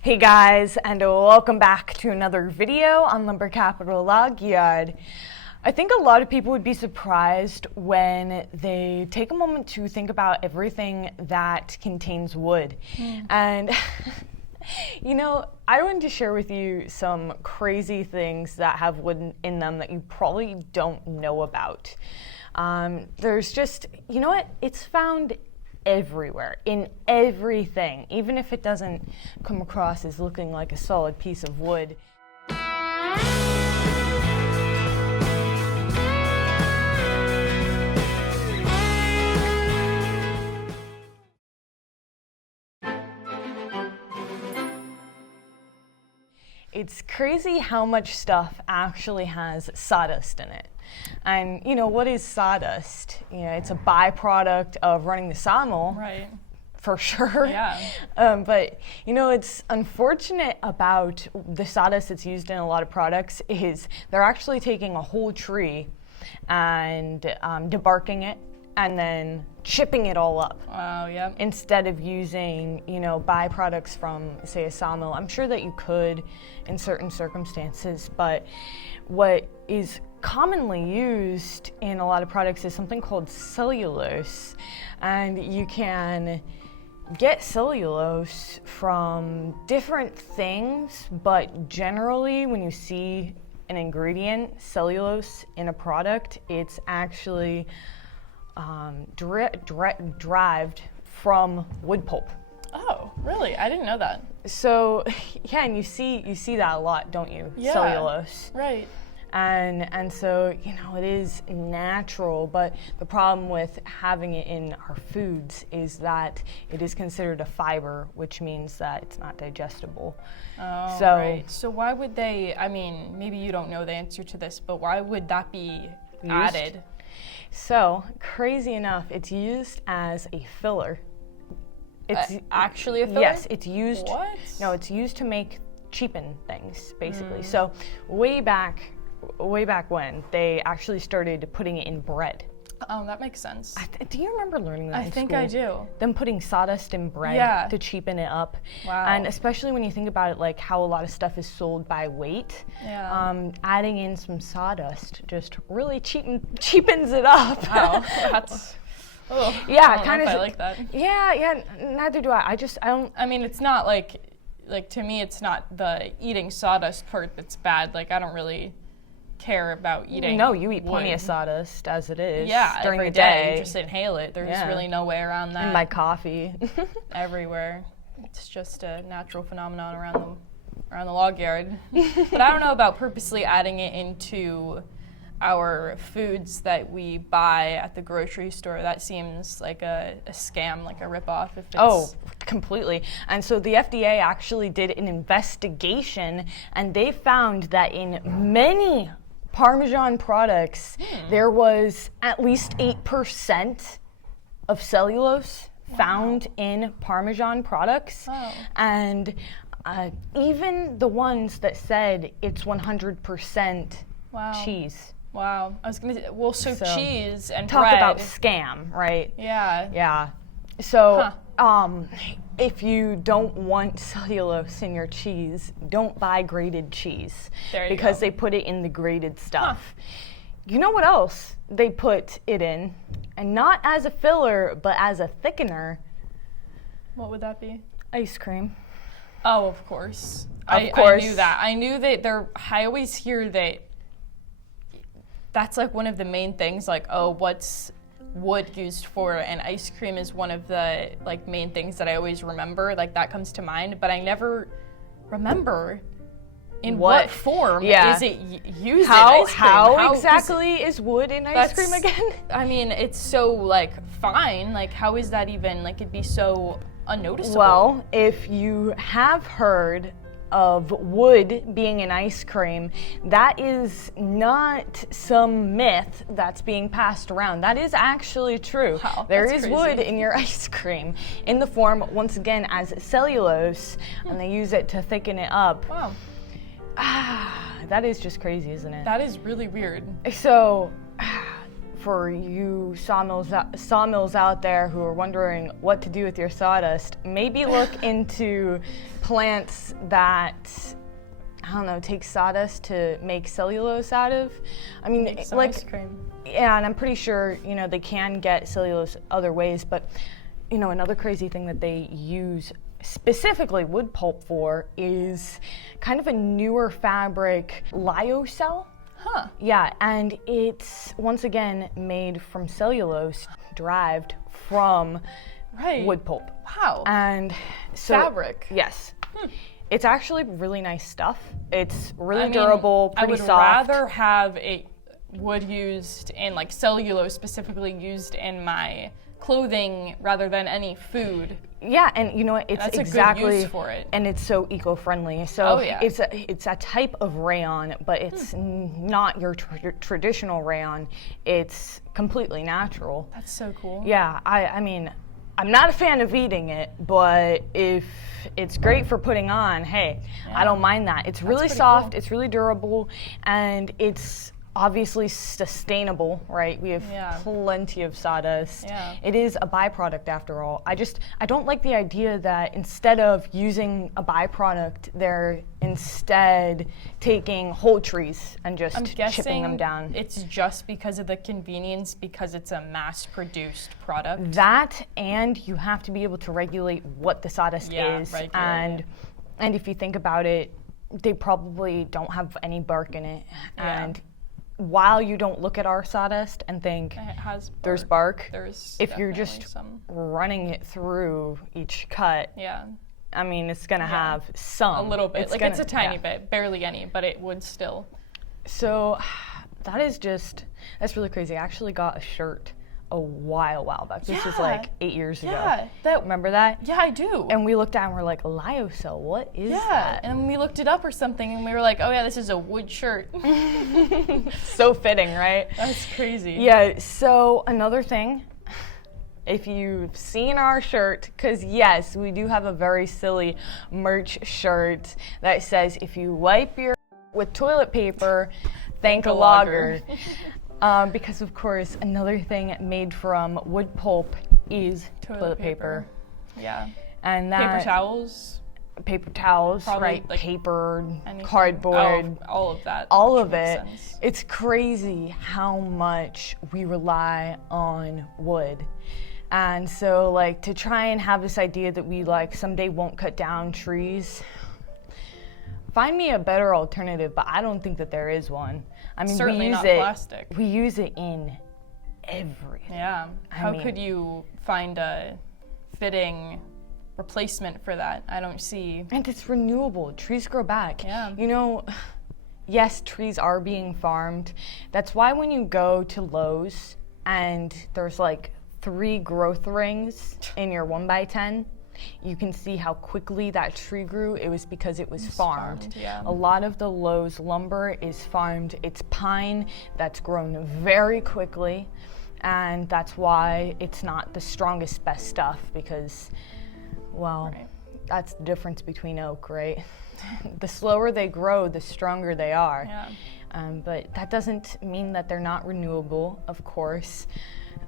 Hey guys, and welcome back to another video on LumbercapitalLY. I think a lot of people would be surprised when they take a moment to think about everything that contains wood. And you know, I wanted to share with you some crazy things that have wood in them that you probably don't know about. There's just, you know what, it's found everywhere, in everything, even if it doesn't come across as looking like a solid piece of wood. It's crazy how much stuff actually has sawdust in it. And you know, what is sawdust? You know, it's a byproduct of running the sawmill. Right. For sure. Yeah. But you know, it's unfortunate about the sawdust that's used in a lot of products is they're actually taking a whole tree and debarking it and then chipping it all up. Wow, yep. Instead of using, you know, byproducts from, say, a sawmill. I'm sure that you could in certain circumstances, but what is commonly used in a lot of products is something called cellulose. And you can get cellulose from different things, but generally when you see an ingredient, cellulose, in a product, it's actually derived from wood pulp. Oh, really? I didn't know that. So, yeah, and you see that a lot, don't you? Yeah. Cellulose. Right. And so, you know, it is natural, but the problem with having it in our foods is that it is considered a fiber, which means that it's not digestible. Oh, so, right. So why would they, I mean, maybe you don't know the answer to this, but why would that be added? So, crazy enough, it's used as a filler. It's actually a filler? Yes, it's used. What? No, it's used to cheapen things, basically. So, way back when, they actually started putting it in bread. Oh, that makes sense. Do you remember learning that in school? I think I do. Them putting sawdust in bread to cheapen it up. Wow. And especially when you think about it, like how a lot of stuff is sold by weight, adding in some sawdust just really cheapens it up. Wow, that's... Oh, yeah, kind of. I like that. Yeah, neither do I. I don't. I mean, it's not like to me, it's not the eating sawdust part that's bad. Like, I don't really care about eating. No, you eat wood. Plenty of sawdust as it is. Yeah, during every the day. day. You just inhale it. There's really no way around that. In my coffee. Everywhere. It's just a natural phenomenon around the log yard. But I don't know about purposely adding it into our foods that we buy at the grocery store. That seems like a scam, like a ripoff. If it's completely. And so the FDA actually did an investigation, and they found that in many Parmesan products, there was at least 8% of cellulose found in Parmesan products. Oh. And even the ones that said it's 100% cheese. Wow. I was going to say, well, so cheese and talk bread. About scam, right? Yeah. Yeah. So, if you don't want cellulose in your cheese, don't buy grated cheese. Because they put it in the grated stuff. You know what else they put it in? And not as a filler, but as a thickener. What would that be? Ice cream. Oh, of course. Of course. I knew that. I knew that I always hear that that's like one of the main things, like, oh, what's wood used for? And ice cream is one of the like main things that I always remember, like that comes to mind, but I never remember in what form is it used in ice cream. How exactly is wood in ice cream again? I mean, it's so like fine, like how is that even, like it'd be so unnoticeable? Well, if you have heard of wood being in ice cream, that is not some myth that's being passed around. That is actually true. Wow, there is crazy. wood in your ice cream in the form, once again, as cellulose, and they use it to thicken it up. Wow. That is just crazy, isn't it? That is really weird. So, for you sawmills out there who are wondering what to do with your sawdust, maybe look into plants that, I don't know, take sawdust to make cellulose out of. I mean, Make some ice cream. yeah, and I'm pretty sure, they can get cellulose other ways, but, another crazy thing that they use specifically wood pulp for is kind of a newer fabric, lyocell. Huh. Yeah, and it's once again made from cellulose, derived from Right. wood pulp. Wow. And so, Fabric. yes. It's actually really nice stuff. It's really I mean, durable, pretty I would soft. rather have a wood used in, like, cellulose specifically used in my clothing rather than any food. Yeah, and you know what? It's That's exactly, a good use for it. and it's so eco-friendly. So Oh, yeah. it's a type of rayon, but it's not your traditional rayon. It's completely natural. That's so cool. Yeah, I mean, I'm not a fan of eating it, but if it's great for putting on, hey, I don't mind that. It's really pretty soft, cool. it's really durable, and it's obviously sustainable, right? We have Yeah. plenty of sawdust. Yeah. It is a byproduct after all. I don't like the idea that instead of using a byproduct, they're instead taking whole trees and just I'm chipping them guessing down. it's just because of the convenience, because it's a mass-produced product. That, and you have to be able to regulate what the sawdust Yeah, is. regulate And if you think about it, they probably don't have any bark in it. Yeah. And while you don't look at our sawdust and think It has there's bark, There's if you're definitely just some. running it through each cut, Yeah, I mean, it's gonna Yeah. have some. a little bit. It's a tiny yeah. bit, barely any, but it would still. So that's really crazy. I actually got a shirt a while back. This was Yeah. like 8 years Yeah, ago. that. Remember that? Yeah, I do. And we looked at it and we're like, lyocell, what is Yeah, that? and we looked it up or something, and we were like, oh yeah, this is a wood shirt. So fitting, right? That's crazy. Yeah, so another thing, if you've seen our shirt, because yes, we do have a very silly merch shirt that says, if you wipe your with toilet paper, thank a logger. Because of course, another thing made from wood pulp is toilet paper. Yeah. And that Paper towels. paper towels, Probably, right? like, Paper, anything. cardboard, Oh, all of that. all which of makes it. sense. It's crazy how much we rely on wood. And so, like, to try and have this idea that we, like, someday won't cut down trees, find me a better alternative, but I don't think that there is one. I mean, Certainly we use not it. plastic. We use it in everything. Yeah. I How mean- could you find a fitting replacement for that? I don't see. And it's renewable. Trees grow back. Yeah. You know, yes, trees are being farmed. That's why when you go to Lowe's and there's like 3 growth rings in your 1x10, you can see how quickly that tree grew. It was because it was farmed. yeah. A lot of the Lowe's lumber is farmed. It's pine that's grown very quickly, and that's why it's not the strongest, best stuff, because, well, Right. that's the difference between oak, right? The slower they grow, the stronger they are. Yeah. But that doesn't mean that they're not renewable, of course.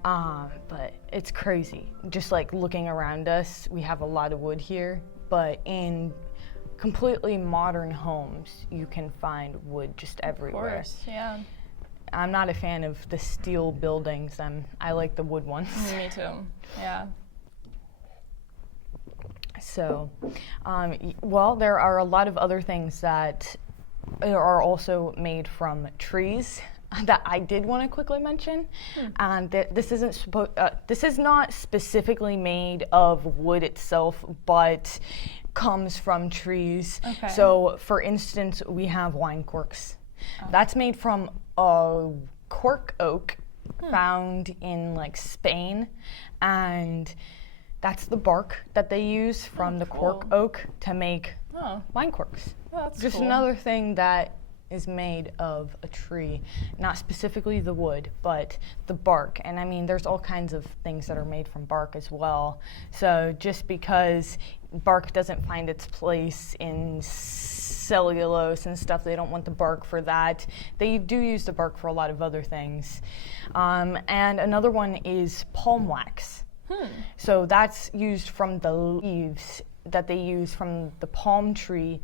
But it's crazy. Just like looking around us, we have a lot of wood here, but in completely modern homes, you can find wood just Of everywhere. course. Yeah. I'm not a fan of the steel buildings. I like the wood ones. Me too. Yeah. So, well, there are a lot of other things that are also made from trees that I did want to quickly mention. And this is not specifically made of wood itself, but comes from trees. Okay. So, for instance, we have wine corks. That's made from a cork oak found in like Spain, and that's the bark that they use from the cork cool. oak to make Oh, wine corks. well, that's Just cool. another thing that is made of a tree, not specifically the wood, but the bark. And I mean, there's all kinds of things that are made from bark as well. So just because bark doesn't find its place in cellulose and stuff. They don't want the bark for that. They do use the bark for a lot of other things. And another one is palm wax. So that's used from the leaves that they use from the palm tree,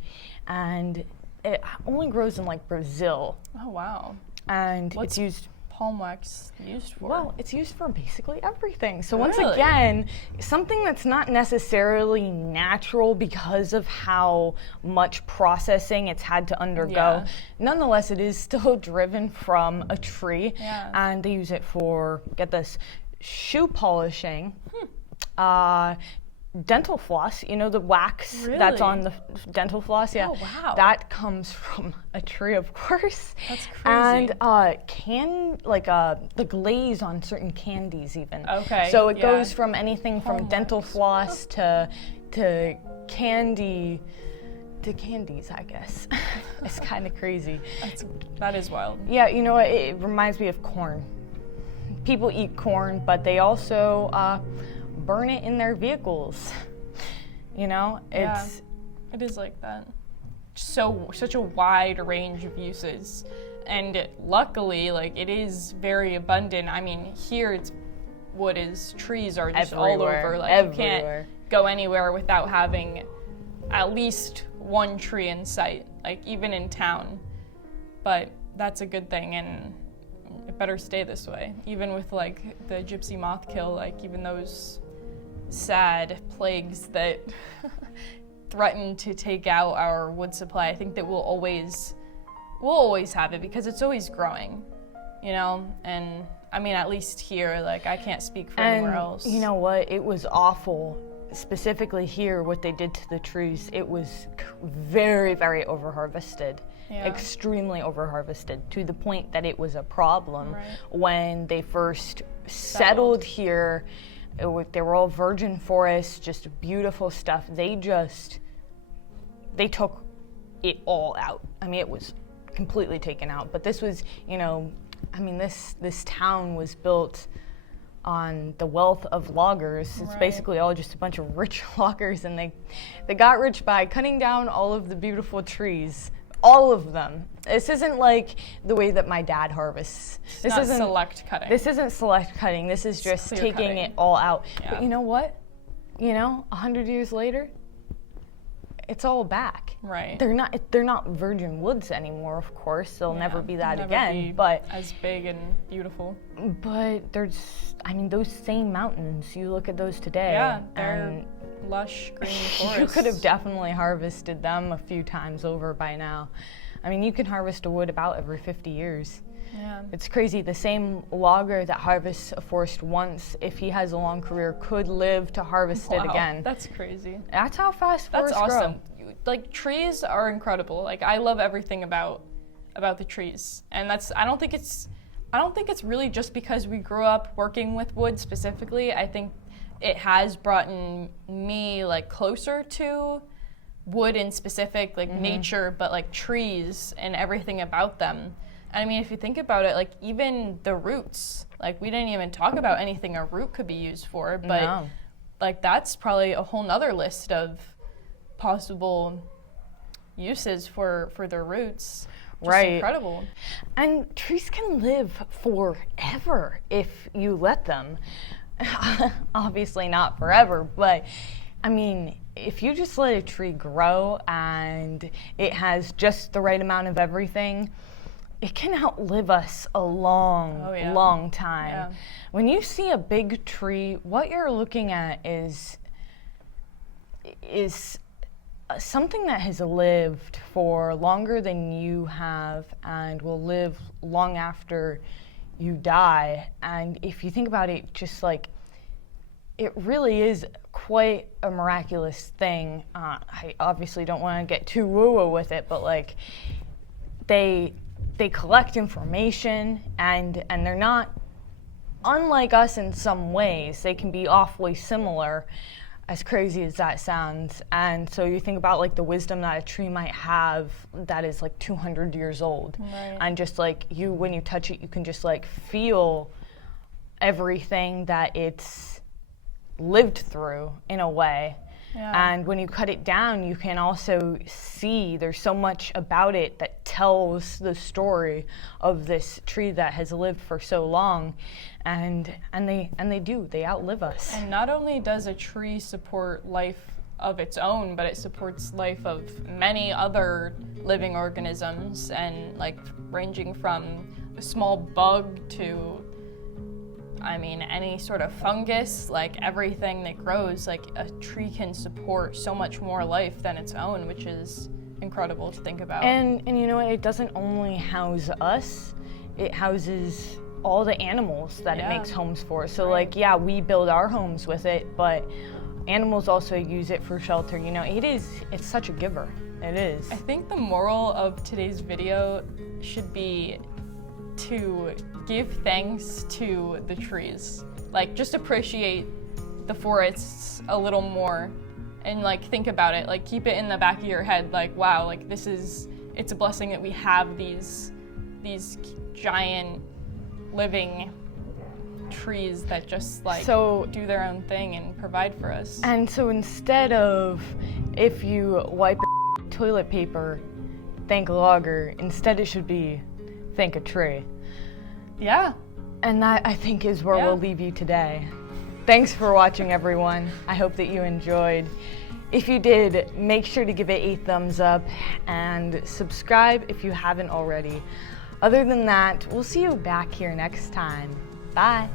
and it only grows in like Brazil. Oh wow. And What's it's used palm wax used for? Well, it's used for basically everything. So once Really? again, something that's not necessarily natural because of how much processing it's had to undergo. Yeah. Nonetheless, it is still driven from a tree, Yeah. and they use it for, get this, shoe polishing, dental floss, you know, the wax that's on the dental floss, yeah. Oh, wow. That comes from a tree, of course. That's crazy. And the glaze on certain candies even. Okay, So it yeah. goes from anything from Palm dental wax. floss to candies, I guess. It's kind of crazy. That is wild. Yeah, you know what, it reminds me of corn. People eat corn, but they also burn it in their vehicles. You know, it's It is like that. Such a wide range of uses, and luckily, like, it is very abundant. I mean, here trees are just all over. Like, you can't go anywhere without having at least one tree in sight, like even in town. But that's a good thing, and it better stay this way. Even with like the gypsy moth kill, like even those sad plagues that threaten to take out our wood supply, I think that we'll always have it because it's always growing, you know? And I mean, at least here, like, I can't speak for anywhere else. You know what? It was awful. Specifically here, what they did to the trees, it was very, very overharvested. Yeah. Extremely overharvested, to the point that it was a problem Right. when they first settled here. They were all virgin forests, just beautiful stuff. They took it all out. I mean, it was completely taken out. But this was, you know, I mean, this town was built on the wealth of loggers. It's Right. basically all just a bunch of rich loggers, and they got rich by cutting down all of the beautiful trees. All of them. This isn't like the way that my dad harvests. This not isn't select cutting. This isn't select cutting. This is just clear taking cutting. it all out. Yeah. But you know what? You know, 100 years later, it's all back. Right. They're not virgin woods anymore, of course. They'll never be that Never again. be But as big and beautiful. I mean, those same mountains. You look at those today. Yeah, they're and lush green forests. you could have definitely harvested them a few times over by now. I mean, you can harvest a wood about every 50 years. Yeah. It's crazy. The same logger that harvests a forest once, if he has a long career, could live to harvest it Wow, again. That's crazy. That's how fast That's forests awesome. grow. Like, trees are incredible. Like, I love everything about the trees, and I don't think it's really just because we grew up working with wood specifically. I think it has brought me like closer to wood in specific, like nature, but like trees and everything about them. And I mean, if you think about it, like even the roots, like we didn't even talk about anything a root could be used for, but No. like that's probably a whole nother list of possible uses for their roots. Just Right. incredible. And trees can live forever if you let them. Obviously not forever, but I mean, if you just let a tree grow and it has just the right amount of everything, it can outlive us a long, Oh, yeah. long time. Yeah. When you see a big tree, what you're looking at is something that has lived for longer than you have and will live long after you die. And if you think about it, just like, it really is quite a miraculous thing. I obviously don't want to get too woo-woo with it, but like, they collect information, and they're not unlike us in some ways. They can be awfully similar, as crazy as that sounds. And so you think about like the wisdom that a tree might have that is like 200 years old. Right. And just like when you touch it, you can just like feel everything that it's lived through in a way. Yeah. And when you cut it down, you can also see there's so much about it that tells the story of this tree that has lived for so long, and they outlive us. And not only does a tree support life of its own, but it supports life of many other living organisms, and like ranging from a small bug to, I mean, any sort of fungus, like everything that grows, like a tree can support so much more life than its own, which is incredible to think about. And you know what, it doesn't only house us, it houses all the animals that it makes homes for. So like, yeah, we build our homes with it, but animals also use it for shelter. You know, it's such a giver. It is. I think the moral of today's video should be to give thanks to the trees. Like, just appreciate the forests a little more, and like think about it, like keep it in the back of your head, like, wow, like it's a blessing that we have these giant living trees that just like do their own thing and provide for us. And so instead of, if you wipe toilet paper, thank a logger, instead it should be thank a tree. Yeah. And that, I think, is where we'll leave you today. Thanks for watching, everyone. I hope that you enjoyed. If you did, make sure to give it a thumbs up and subscribe if you haven't already. Other than that, we'll see you back here next time. Bye.